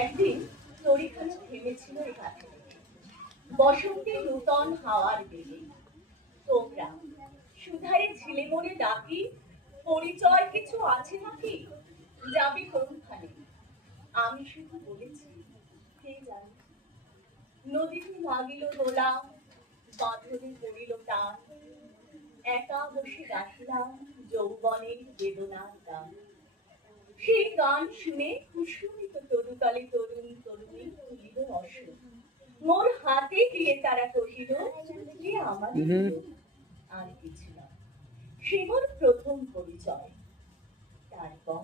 একদিন তরিখানা থেমেছিল এই কাছে। বসন্তের নূতন হাওয়ার বেগে তোমরা সুধারে ঝিলে মরে ডাকি, পরিচয় কিছু আছে নাকি? যাবি কোনখানে? আমি শুধু বলেছি, কে জানে। নদীতে লাগিল দোলা, বাঁধনে পড়িল টান, একা বসে গাহিলাম যৌবনের বেদনার গান। সেই গান শুনে কুসুমিত তরুতলে তরুণ তরুণী তুলিল অসুর। মোর হাতে দিয়ে তারা কহিল, যে আমার আর কিছু না। সে মোর প্রথম পরিচয়। তারপর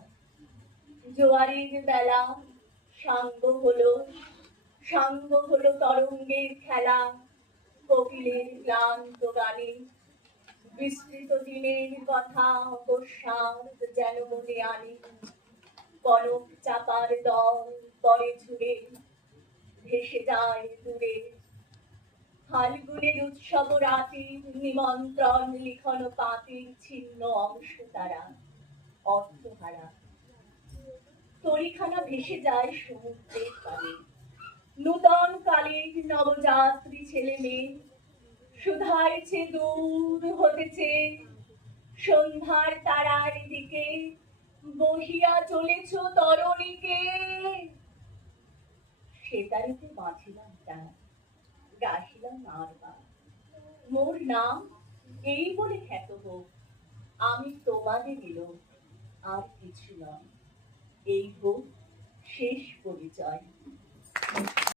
জোয়ারের বেলা সাঙ্গ হলো তরঙ্গের খেলা, কোকিলের ক্লান্ত গানে বিস্তৃত দিনের কথা অকস্মাৎ যেন মনে আনি। কনক চাপার দল পরে ঝুড়ে ভেসে যায় দূরে। ফাল্গুনের উৎসব রাতে নিমন্ত্রণ লিখন পাতির ছিন্ন অংশ তারা অর্থহারা। তরিখানা ভেসে যায় সমুদ্রের পারে। নূতন কালের নবযাত্রী ছেলে মেয়ে শুধাইছে দূর হতেছে, সন্ধ্যার তারার দিকে বহিয়া চলেছ তরণীকে। সেতারিতে বাঁধিলাম টান, গাহিলাম আর গান। মোর নাম এই বলে খ্যাত হোক, আমি তোমাদের এলো, আর কিছু নয়। এই হোক শেষ পরিচয়।